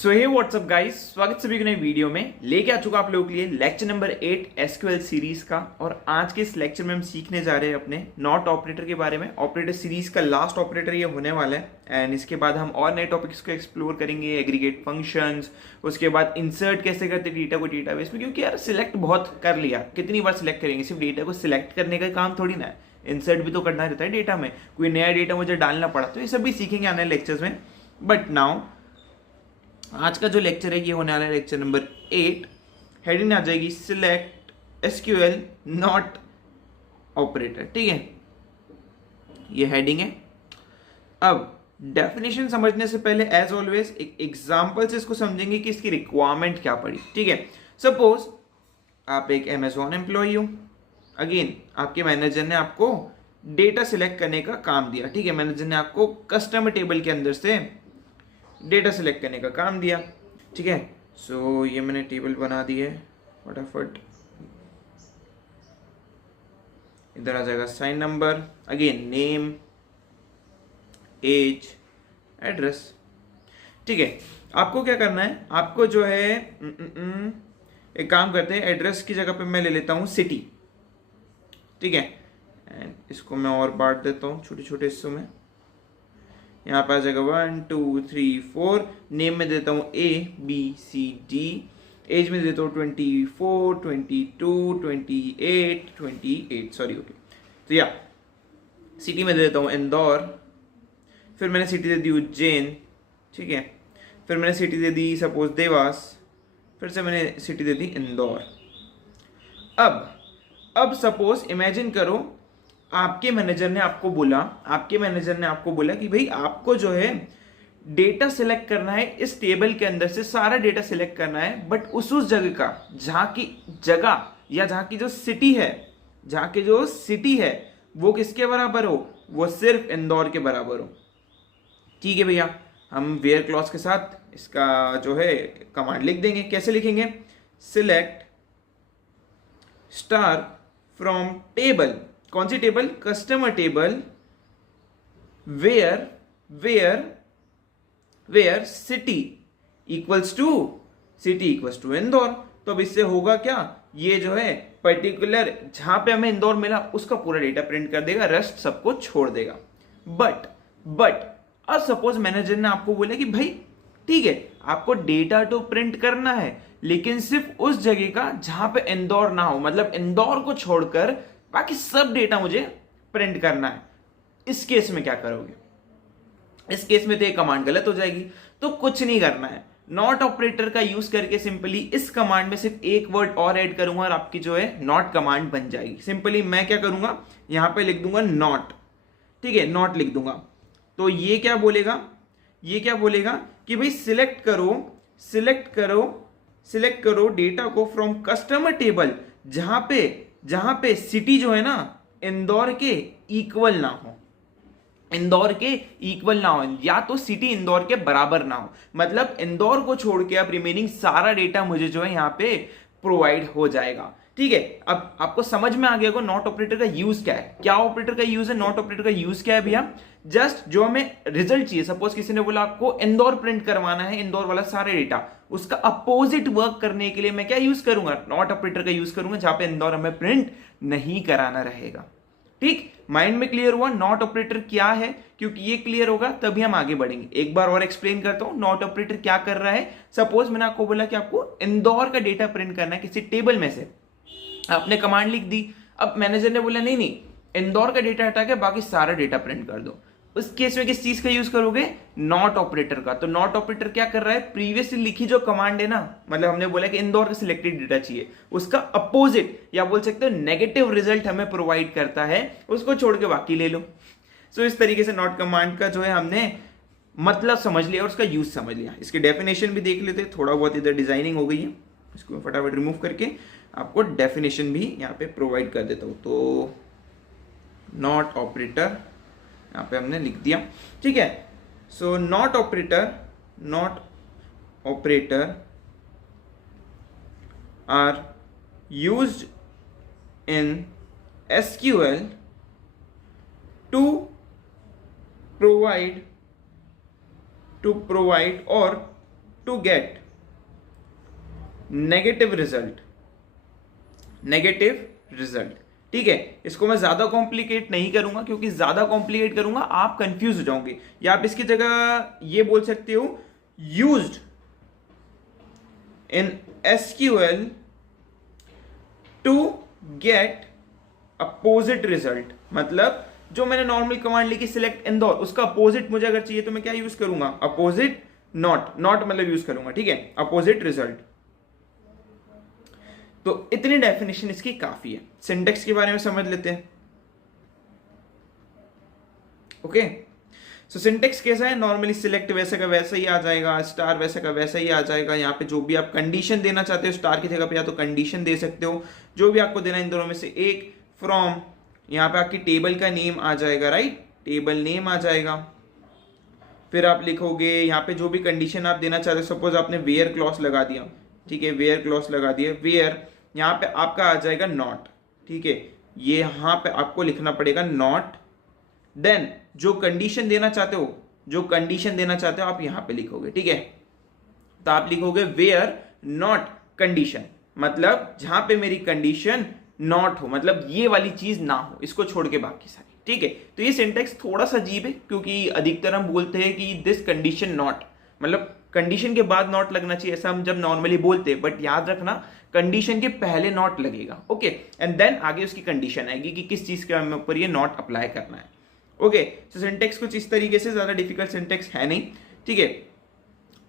सो हे WhatsApp guys, स्वागत सभी को नई वीडियो में। लेके आ चुका आप लोगों के लिए लेक्चर नंबर 8 एसक्यूएल सीरीज का। और आज के इस लेक्चर में हम सीखने जा रहे हैं अपने नॉट ऑपरेटर के बारे में। ऑपरेटर सीरीज का लास्ट ऑपरेटर ये होने वाला है एंड इसके बाद हम और नए टॉपिक्स को एक्सप्लोर करेंगे, एग्रीगेट फंक्शंस, उसके बाद इंसर्ट कैसे करते डेटा को डेटाबेस में। क्योंकि यार सिलेक्ट बहुत कर लिया, कितनी बार सिलेक्ट करेंगे, सिर्फ डेटा को सिलेक्ट करने का काम थोड़ी ना है, इंसर्ट भी तो करना रहता है डेटा में, कोई नया डेटा मुझे डालना पड़ा, तो ये सब भी सीखेंगे आने लेक्चर्स में। बट नाउ आज का जो लेक्चर है ये होने वाला है लेक्चर नंबर 8। हेडिंग आ जाएगी सिलेक्ट एसक्यूएल नॉट ऑपरेटर। ठीक है, ये हेडिंग है। अब डेफिनेशन समझने से पहले एज ऑलवेज एक एग्जांपल से इसको समझेंगे कि इसकी रिक्वायरमेंट क्या पड़ी। ठीक है, सपोज आप एक Amazon एम्प्लॉई हो। अगेन आपके मैनेजर ने आपको डेटा सिलेक्ट करने का काम दिया। ठीक है, मैनेजर ने आपको कस्टमर टेबल के अंदर से डेटा सिलेक्ट करने का काम दिया। ठीक है, सो ये मैंने टेबल बना दी है फटाफट। इधर आ जाएगा sign number, again name, age, address. ठीक है, आपको क्या करना है, आपको जो है एक काम करते हैं, एड्रेस की जगह पे मैं ले लेता हूं सिटी। ठीक है, एंड इसको मैं और बांट देता हूं छोटे छोटे हिस्सों में। यहाँ पे आ जाएगा 1 2 3 4। नेम में देता हूँ ABCD। एज में देता हूँ 24 22 28 सॉरी ओके। तो या सिटी में देता हूँ इंदौर। फिर मैंने सिटी दे दी उज्जैन। ठीक है, फिर मैंने सिटी दे दी सपोज देवास। फिर से मैंने सिटी दे दी इंदौर। अब सपोज इमेजिन करो आपके मैनेजर ने आपको बोला कि भाई आपको जो है डेटा सिलेक्ट करना है, इस टेबल के अंदर से सारा डेटा सिलेक्ट करना है, बट उस जगह का जहां की जगह या जहां की जो सिटी है वो किसके बराबर हो, वो सिर्फ इंदौर के बराबर हो। ठीक है भैया, हम वेयर क्लॉज के साथ इसका जो है कमांड लिख देंगे। कैसे लिखेंगे, सिलेक्ट स्टार फ्रॉम टेबल। कौन सी table, customer table, where city equals to Indore. तो अब इससे होगा क्या, ये जो है पर्टिकुलर जहां पे हमें इंदौर मिला उसका पूरा डेटा प्रिंट कर देगा, रेस्ट सबको छोड़ देगा। बट अब सपोज मैनेजर ने आपको बोला कि भाई ठीक है, आपको डेटा तो प्रिंट करना है लेकिन सिर्फ उस जगह का जहां पे इंदौर ना हो, मतलब इंदौर को छोड़कर बाकी सब डेटा मुझे प्रिंट करना है। इस केस में क्या करोगे, इस केस में तो ये कमांड गलत हो जाएगी। तो कुछ नहीं करना है, नॉट ऑपरेटर का यूज करके सिंपली इस कमांड में सिर्फ एक वर्ड और ऐड करूंगा और आपकी जो है नॉट कमांड बन जाएगी। सिंपली मैं क्या करूंगा, यहां पे लिख दूंगा नॉट। ठीक है, नॉट लिख दूंगा। तो ये क्या बोलेगा कि भाई सिलेक्ट करो डेटा को फ्रॉम कस्टमर टेबल जहां पे सिटी जो है ना इंदौर के इक्वल ना हो, या तो सिटी इंदौर के बराबर ना हो। मतलब इंदौर को छोड़ के अब रिमेनिंग सारा डेटा मुझे जो है यहां पे प्रोवाइड हो जाएगा। ठीक है, अब आपको समझ में आ गया को नॉट ऑपरेटर का यूज क्या है, क्या ऑपरेटर का यूज है, नॉट ऑपरेटर का यूज क्या है भैया। जस्ट जो हमें रिजल्ट चाहिए, सपोज किसी ने बोला आपको इंदौर प्रिंट करवाना है, इंदौर वाला सारे डेटा, उसका अपोजिट वर्क करने के लिए मैं क्या यूज करूंगा, नॉट ऑपरेटर का यूज करूंगा, जहां पे इंदौर हमें प्रिंट नहीं कराना रहेगा। ठीक, माइंड में क्लियर हुआ नॉट ऑपरेटर क्या है, क्योंकि ये क्लियर होगा तभी हम आगे बढ़ेंगे। एक बार और एक्सप्लेन करता हूं नॉट ऑपरेटर क्या कर रहा है। सपोज मैंने आपको बोला कि आपको इंदौर का डेटा प्रिंट करना है किसी टेबल में से, आपने कमांड लिख दी। अब मैनेजर ने बोला नहीं इंदौर का डेटा हटा के बाकी सारा डेटा प्रिंट कर दो। उस केस में किस चीज का यूज करोगे, नॉट ऑपरेटर का। तो नॉट ऑपरेटर क्या कर रहा है, प्रीवियसली लिखी जो कमांड है ना, मतलब हमने बोला कि इंदौर का सिलेक्टेड डेटा चाहिए, उसका अपोजिट या बोल सकते हो नेगेटिव रिजल्ट हमें प्रोवाइड करता है, उसको छोड़ के बाकी ले लो। सो इस तरीके से नॉट कमांड का जो है हमने मतलब समझ लिया और उसका यूज समझ लिया। इसकी डेफिनेशन भी देख लेते, थोड़ा बहुत इधर डिजाइनिंग हो गई है, इसको फटाफट रिमूव करके आपको डेफिनेशन भी यहाँ पे प्रोवाइड कर देता हूं। तो नॉट ऑपरेटर यहाँ पे हमने लिख दिया। ठीक है, so not operator are used in SQL to provide or to get negative result. ठीक है, इसको मैं ज्यादा कॉम्प्लिकेट नहीं करूंगा, क्योंकि ज्यादा कॉम्प्लिकेट करूंगा आप कंफ्यूज हो जाओगे, या आप इसकी जगह ये बोल सकते हो used in SQL to get opposite result. मतलब जो मैंने नॉर्मल कमांड लिखी सिलेक्ट इंदौर, उसका अपोजिट मुझे अगर चाहिए तो मैं क्या यूज करूंगा, अपोजिट नॉट मतलब यूज करूंगा। ठीक है, अपोजिट रिजल्ट। तो इतनी डेफिनेशन इसकी काफी है। सिंटेक्स के बारे में समझ लेते हैं। ओके, सो सिंटेक्स कैसा है, नॉर्मली सिलेक्ट वैसे का वैसा ही आ जाएगा, स्टार वैसे का वैसा ही आ जाएगा। यहाँ पे जो भी आप कंडीशन देना चाहते हो स्टार की जगह पे या तो कंडीशन दे सकते हो, जो भी आपको देना इन दोनों में से एक। फ्रॉम, यहाँ पे आपकी टेबल का नेम आ जाएगा, राइट, टेबल नेम आ जाएगा। फिर आप लिखोगे यहाँ पे जो भी कंडीशन आप देना चाहते हो, सपोज आपने वेयर क्लॉज लगा दिया, ठीक है, वेयर क्लॉज लगा दिया, वेयर यहाँ पे आपका आ जाएगा नॉट। ठीक है, ये यहाँ पे आपको लिखना पड़ेगा नॉट। देन जो कंडीशन देना चाहते हो आप यहाँ पे लिखोगे। ठीक है, तो आप लिखोगे वेयर नॉट कंडीशन, मतलब जहां पे मेरी कंडीशन नॉट हो, मतलब ये वाली चीज ना हो, इसको छोड़ के बाकी सारी। ठीक है, तो ये सिंटेक्स थोड़ा सा अजीब है, क्योंकि अधिकतर हम बोलते हैं कि दिस कंडीशन नॉट, मतलब कंडीशन के बाद नॉट लगना चाहिए, ऐसा हम जब नॉर्मली बोलते हैं, बट याद रखना कंडीशन के पहले नॉट लगेगा। ओके, एंड देन आगे उसकी कंडीशन आएगी कि किस चीज के ऊपर ये नॉट अप्लाई करना है। ओके, तो सिंटेक्स कुछ इस तरीके से, ज्यादा डिफिकल्ट सिंटेक्स है नहीं। ठीक है,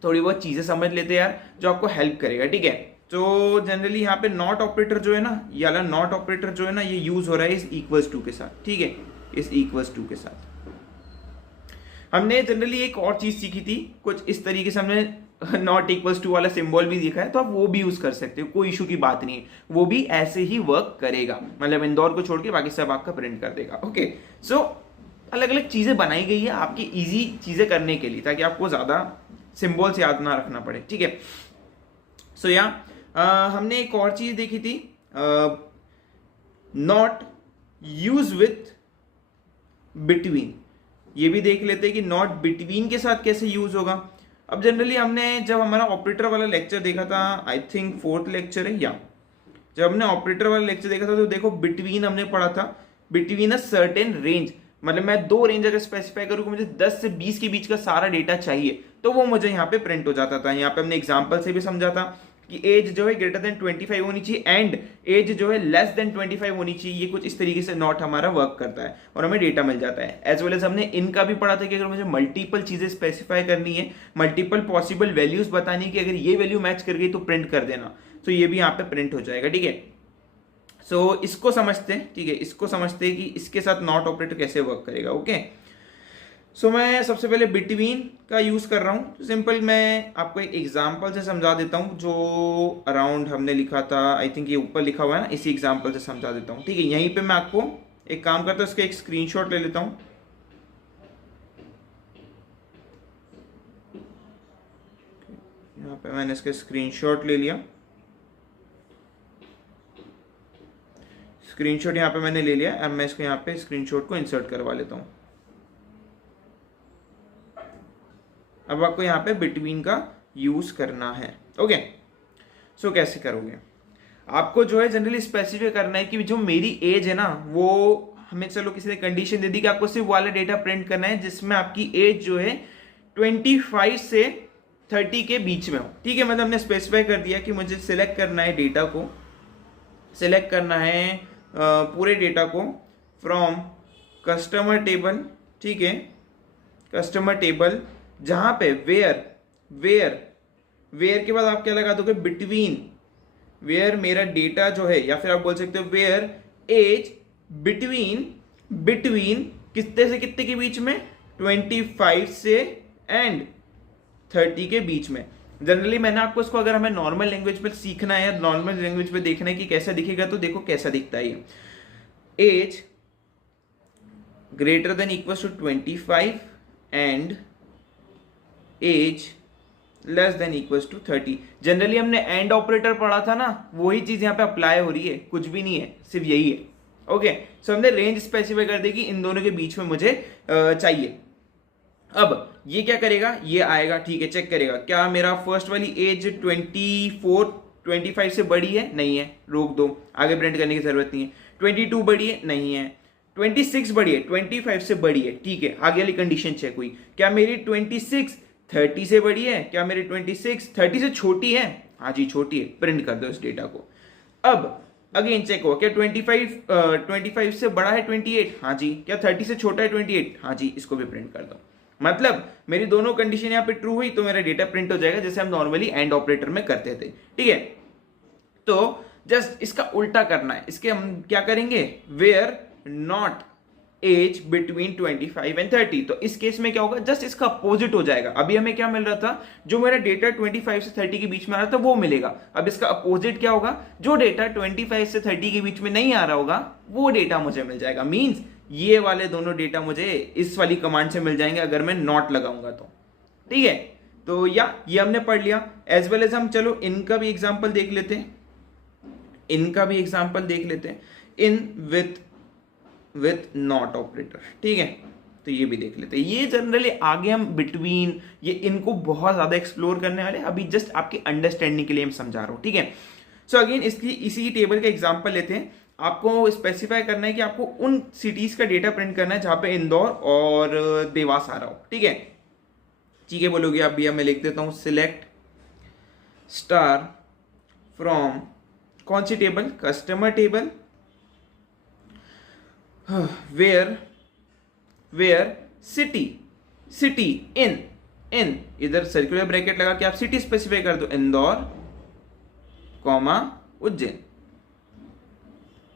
थोड़ी बहुत चीजें समझ लेते हैं यार जो आपको हेल्प करेगा। ठीक है, तो जनरली यहाँ पे नॉट ऑपरेटर जो है ना, ये वाला नॉट ऑपरेटर जो है ना, ये यूज हो रहा है इस इक्वल्स टू के साथ। ठीक है, इस इक्वल्स टू के साथ हमने जनरली एक और चीज सीखी थी कुछ इस तरीके से, हमने नॉट इक्वल्स टू वाला सिंबल भी देखा है, तो आप वो भी यूज कर सकते हो, कोई इशू की बात नहीं है, वो भी ऐसे ही वर्क करेगा, मतलब इंदौर को छोड़ के बाकी सब आपका प्रिंट कर देगा। ओके, सो अलग अलग चीजें बनाई गई है आपकी इजी चीजें करने के लिए, ताकि आपको ज्यादा सिंबल्स याद ना रखना पड़े। ठीक है, सो हमने एक और चीज देखी थी, नॉट यूज विथ बिटवीन। ये भी देख लेते हैं कि नॉट बिटवीन के साथ कैसे यूज होगा। अब जनरली हमने जब हमारा ऑपरेटर वाला लेक्चर देखा था, आई थिंक 4th लेक्चर है, या जब हमने ऑपरेटर वाला लेक्चर देखा था, तो देखो बिटवीन हमने पढ़ा था, बिटवीन अ सर्टेन रेंज, मतलब मैं दो रेंज अगर स्पेसिफाई करूँ कि मुझे 10 से 20 के बीच का सारा डेटा चाहिए, तो वो मुझे यहाँ पे प्रिंट हो जाता था। यहाँ पे हमने एग्जाम्पल से भी समझा था कि एज जो है ग्रेटर देन 25 होनी चाहिए एंड एज जो है लेस देन 25 होनी चाहिए। ये कुछ इस तरीके से नॉट हमारा वर्क करता है और हमें डेटा मिल जाता है। एज वेल एज हमने इनका भी पढ़ा था कि अगर मुझे मल्टीपल चीजें स्पेसिफाई करनी है, मल्टीपल पॉसिबल वैल्यूज बतानी कि अगर ये वैल्यू मैच कर गई तो प्रिंट कर देना, तो ये भी यहाँ पे प्रिंट हो जाएगा। ठीक है, सो इसको समझते हैं। ठीक है, इसको समझते हैं कि इसके साथ नॉट ऑपरेटर कैसे वर्क करेगा। ओके, सो मैं सबसे पहले बिटवीन का यूज कर रहा हूं, तो सिंपल मैं आपको एक एग्जांपल से समझा देता हूं, जो अराउंड हमने लिखा था, आई थिंक ये ऊपर लिखा हुआ है ना, इसी एग्जांपल से समझा देता हूं। ठीक है, यहीं पे मैं आपको एक काम करता हूं, इसका एक स्क्रीनशॉट ले लेता हूं। यहाँ पे मैंने इसका स्क्रीनशॉट ले लिया, स्क्रीनशॉट यहाँ पे मैंने ले लिया, अब मैं इसको यहाँ पे स्क्रीनशॉट को इंसर्ट करवा लेता हूँ। अब आपको यहाँ पे बिटवीन का यूज करना है। ओके, सो कैसे करोगे, आपको जो है जनरली स्पेसिफाई करना है कि जो मेरी एज है ना, वो हमें चलो किसी ने कंडीशन दे दी कि आपको सिर्फ वाला डेटा प्रिंट करना है जिसमें आपकी एज जो है 25 से 30 के बीच में हो। ठीक है, मतलब हमने स्पेसिफाई कर दिया कि मुझे सिलेक्ट करना है डेटा को, सिलेक्ट करना है पूरे डेटा को फ्रॉम कस्टमर टेबल। ठीक है, कस्टमर टेबल जहां पे वेयर के बाद आप क्या लगा दोगे, बिटवीन, वेयर मेरा डेटा जो है, या फिर आप बोल सकते हो वेयर एज बिटवीन कितने से कितने के बीच में, 25 से एंड 30 के बीच में। जनरली मैंने आपको इसको, अगर हमें नॉर्मल लैंग्वेज पे सीखना है या नॉर्मल लैंग्वेज पे देखना है कि कैसा दिखेगा, तो देखो कैसा दिखता है ये, age greater than equal to 25 and age less than equals to 30। Generally हमने एंड ऑपरेटर पढ़ा था ना, वही चीज यहाँ पे अप्लाई हो रही है, कुछ भी नहीं है, सिर्फ यही है। ओके, सो हमने रेंज स्पेसिफाई कर दी कि इन दोनों के बीच में मुझे चाहिए। अब ये क्या करेगा, ये आएगा, ठीक है, चेक करेगा क्या मेरा फर्स्ट वाली एज 25 से बड़ी है, नहीं है, रोक दो, आगे प्रिंट करने की जरूरत नहीं है। 22 बड़ी है, नहीं है। 26 बड़ी है, 25 से बड़ी है, ठीक है, आगे वाली कंडीशन चेक हुई। क्या मेरी 26 30 से बड़ी है, क्या मेरी 26 30 से छोटी है, हाँ जी छोटी है, प्रिंट कर दो इस डेटा को। अब अगेन चेक हो, क्या 25 से बड़ा है 28, हाँ जी, क्या 30 से छोटा है 28, हाँ जी, इसको भी प्रिंट कर दो। मतलब मेरी दोनों कंडीशन यहाँ पे ट्रू हुई तो मेरा डेटा प्रिंट हो जाएगा, जैसे हम नॉर्मली एंड ऑपरेटर में करते थे, ठीक है। तो जस्ट इसका उल्टा करना है, इसके हम क्या करेंगे, where not age between 25 and 30, तो इस केस में क्या होगा, जस्ट इसका अपोजिट हो जाएगा। अभी हमें क्या मिल रहा था, जो मेरा डेटा 25 से 30 के बीच में आ रहा था वो मिलेगा। अब इसका अपोजिट क्या होगा, जो डेटा 25 से 30 के बीच में नहीं आ रहा होगा वो डेटा मुझे मिल जाएगा। मींस ये वाले दोनों डेटा मुझे इस वाली कमांड से मिल जाएंगे अगर मैं नॉट लगाऊंगा तो, ठीक है। तो या ये हमने पढ़ लिया, एज वेल एज हम चलो इनका भी एग्जाम्पल देख लेते हैं, इन विथ नॉट ऑपरेटर, ठीक है। तो ये भी देख लेते हैं। ये जनरली आगे हम बिटवीन ये इनको बहुत ज्यादा एक्सप्लोर करने वाले, अभी जस्ट आपकी अंडरस्टैंडिंग के लिए हम समझा रहा हूं, ठीक है। सो अगेन इसी टेबल का एग्जांपल लेते हैं। आपको स्पेसिफाई करना है कि आपको उन सिटीज का डेटा प्रिंट करना है जहां पे इंदौर और देवास आ रहा हो, ठीक है। ठीक है बोलोगे आप भैया, मैं लिख देता हूं सिलेक्ट स्टार फ्रॉम कौन सी table, customer table, where city in इधर सर्कुलर ब्रैकेट लगा के आप सिटी स्पेसिफाई कर दो, इंदौर कॉमा उज्जैन,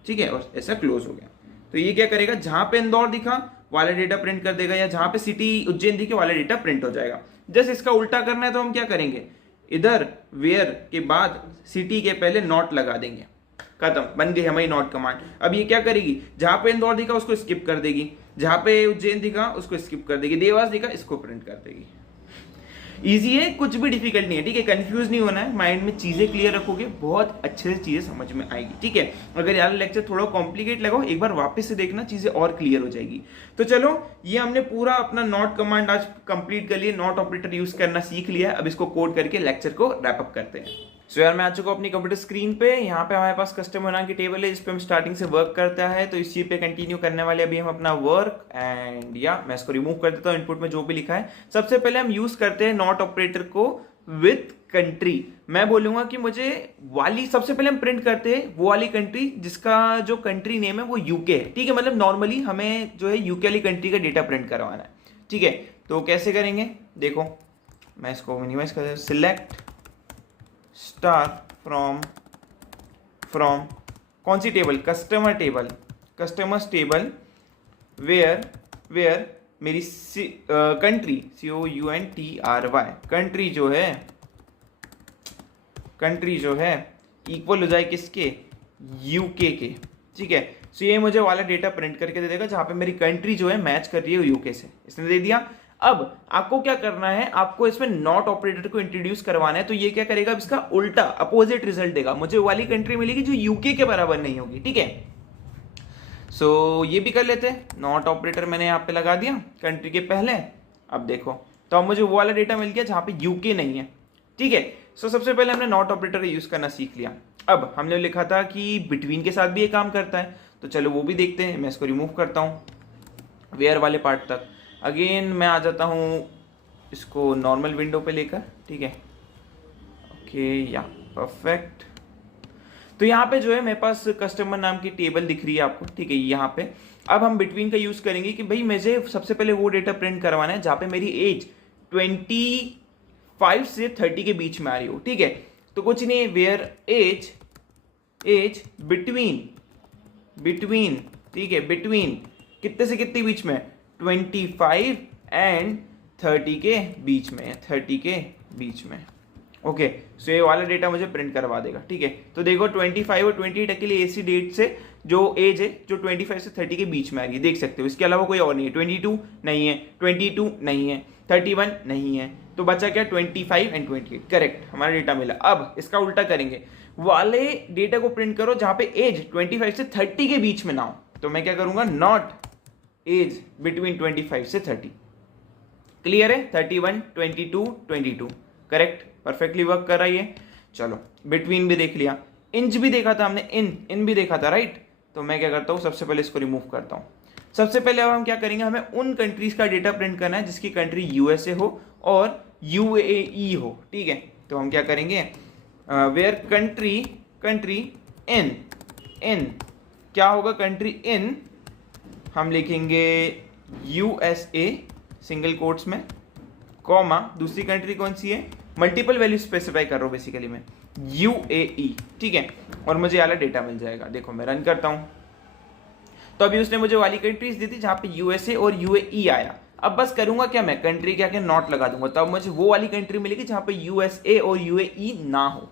ठीक है, और ऐसा क्लोज हो गया। तो ये क्या करेगा, जहां पे इंदौर दिखा वाला डेटा प्रिंट कर देगा, या जहां पे सिटी उज्जैन दिखे वाला डेटा प्रिंट हो जाएगा। जस्ट इसका उल्टा करना है तो हम क्या करेंगे, इधर वेयर के बाद सिटी के पहले नॉट लगा देंगे, खत्म, बन गई हमारी नॉट कमांड। अब ये क्या करेगी, जहां पे इंदौर दिखा उसको स्किप कर देगी, जहां पे उज्जैन दिखा उसको स्किप कर देगी, देवास दिखा इसको प्रिंट कर देगी। इजी है, कुछ भी डिफिकल्ट नहीं है, ठीक है। कंफ्यूज नहीं होना है, माइंड में चीजें क्लियर रखोगे बहुत अच्छे से चीजें समझ में आएगी, ठीक है। अगर यार लेक्चर थोड़ा कॉम्प्लिकेट लगा एक बार वापस से देखना, चीजें और क्लियर हो जाएगी। तो चलो ये हमने पूरा अपना नॉट कमांड आज कंप्लीट कर लिया, नॉट ऑपरेटर यूज करना सीख लिया। अब इसको कोड करके लेक्चर को रैप अप करते हैं। सो यार मैं आ चुका हूं अपनी कंप्यूटर स्क्रीन पे। यहाँ पे हमारे पास कस्टमर नाम की टेबल है जिसपे हम स्टार्टिंग से वर्क करता है, तो इसी पे कंटिन्यू करने वाले अभी हम अपना वर्क। एंड या मैं इसको रिमूव कर देता हूँ इनपुट में जो भी लिखा है। सबसे पहले हम यूज करते हैं नॉट ऑपरेटर को विथ कंट्री। मैं बोलूंगा कि मुझे वाली सबसे पहले हम प्रिंट करते हैं वो वाली कंट्री जिसका जो कंट्री नेम है वो यूके है, ठीक है। मतलब नॉर्मली हमें जो है यूके वाली कंट्री का डेटा प्रिंट करवाना है, ठीक है। तो कैसे करेंगे देखो, मैं इसको मिनिमाइज कर, सिलेक्ट स्टार फ्रॉम कौन सी टेबल, कस्टमर्स टेबल वेयर मेरी कंट्री COUNTRY कंट्री जो है इक्वल हो जाए किसके, यूके के, ठीक है। सो ये मुझे वाला डेटा प्रिंट करके दे देगा जहां पे मेरी कंट्री जो है मैच कर रही है यूके से, इसने दे दिया। अब आपको क्या करना है, आपको इसमें नॉट ऑपरेटर को इंट्रोड्यूस करवाना है। तो ये क्या करेगा, अब इसका उल्टा अपोजिट रिजल्ट देगा, मुझे वाली कंट्री मिलेगी जो यूके के बराबर नहीं होगी, ठीक है। सो ये भी कर लेते हैं, नॉट ऑपरेटर मैंने यहाँ पे लगा दिया कंट्री के पहले। अब देखो तो अब मुझे वो वाला डेटा मिल गया जहां पे यूके नहीं है, ठीक है। सो सबसे पहले हमने नॉट ऑपरेटर यूज करना सीख लिया। अब हमने लिखा था कि बिटवीन के साथ भी ये काम करता है, तो चलो वो भी देखते हैं। मैं इसको रिमूव करता हूं वेयर वाले पार्ट तक। अगेन मैं आ जाता हूं इसको नॉर्मल विंडो पे लेकर, ठीक है। ओके या परफेक्ट। तो यहाँ पे जो है मेरे पास कस्टमर नाम की टेबल दिख रही है आपको, ठीक है। यहाँ पे अब हम बिटवीन का यूज करेंगे कि भाई मुझे सबसे पहले वो डेटा प्रिंट करवाना है जहाँ पे मेरी एज 25 से 30 के बीच में आ रही हो, ठीक है। तो कुछ नहीं, वेयर एज बिटवीन, ठीक है, बिटवीन कितने से कितने बीच में, 25 एंड 30 के बीच में, ओके। सो ये वाला डेटा मुझे प्रिंट करवा देगा, ठीक है। तो देखो 25 और 28 के लिए ऐसी डेट से जो एज है जो 25 से 30 के बीच में आ रही है, देख सकते हो। इसके अलावा कोई और नहीं है, 22 नहीं है, 22 नहीं है, 31 नहीं है, तो बचा क्या 25 एंड 28, करेक्ट, हमारा डेटा मिला। अब इसका उल्टा करेंगे, वाले डेटा को प्रिंट करो जहां पे एज 25 से 30 के बीच में ना हो। तो मैं क्या करूंगा, नॉट एज बिटवीन 25 से 30, क्लियर है? 31, 22, 22 करेक्ट, परफेक्टली वर्क कर रहा है ये। चलो बिटवीन भी देख लिया, इंच भी देखा था हमने, इन भी देखा था राइट। तो मैं क्या करता हूँ, सबसे पहले इसको रिमूव करता हूँ। सबसे पहले अब हम क्या करेंगे, हमें उन कंट्रीज का डेटा प्रिंट करना है जिसकी कंट्री यूएसए हो और यूएई हो, ठीक है। तो हम क्या करेंगे, वेयर कंट्री इन क्या होगा, कंट्री इन हम लिखेंगे यूएसए सिंगल कोट्स में, कॉमा दूसरी कंट्री कौन सी है, मल्टीपल वैल्यू स्पेसिफाई कर रहा हूँ बेसिकली मैं, यूएई, ठीक है। और मुझे वाला डेटा मिल जाएगा। देखो मैं रन करता हूँ, तो अभी उसने मुझे वाली कंट्रीज दी थी जहां पे यूएसए और यूएई आया। अब बस करूंगा क्या, मैं कंट्री क्या क्या नॉट लगा दूंगा, तब मुझे वो वाली कंट्री मिलेगी जहां पे यूएसए और यूएई ना हो,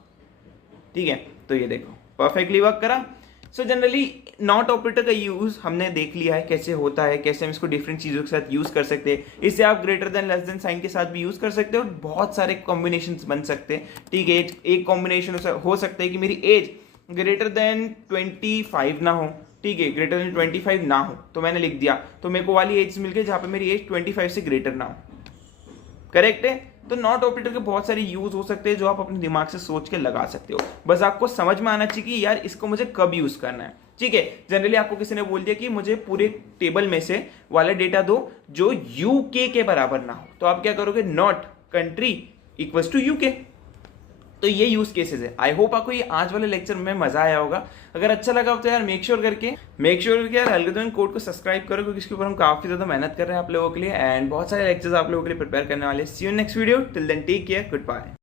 ठीक है। तो ये देखो परफेक्टली वर्क करा। सो जनरली नॉट ऑपरेटर का यूज हमने देख लिया है कैसे होता है, कैसे हम इसको डिफरेंट चीजों के साथ यूज कर सकते हैं। इससे आप greater than less than sign के साथ भी यूज कर सकते हो, बहुत सारे कॉम्बिनेशन बन सकते हैं, ठीक है। एक कॉम्बिनेशन हो सकता है कि मेरी एज ग्रेटर देन 25 ना हो, ठीक है, ग्रेटर देन 25 ना हो, तो मैंने लिख दिया, तो मेरे को वाली एज मिल गई जहां पे मेरी एज 25 से ग्रेटर ना हो, करेक्ट है। तो नॉट ऑपरेटर के बहुत सारे यूज हो सकते हैं जो आप अपने दिमाग से सोच के लगा सकते हो, बस आपको समझ में आना चाहिए कि यार इसको मुझे कब यूज करना है, ठीक है। जनरली आपको किसी ने बोल दिया कि मुझे पूरे टेबल में से वाला डेटा दो जो यूके के बराबर ना हो, तो आप क्या करोगे, not country equals to UK. तो ये यूज केसेस है। आई होप आपको ये आज वाले लेक्चर में मजा आया होगा। अगर अच्छा लगा हो तो यार मेक श्योर करके यार एल्गोरिथम कोड को सब्सक्राइब करो, क्योंकि इसके ऊपर हम काफी ज्यादा मेहनत कर रहे हैं आप लोगों के लिए, एंड बहुत सारे लेक्चर्स आप लोगों के लिए प्रिपेयर करने वाले हैं। See you next video, till then take care, good bye.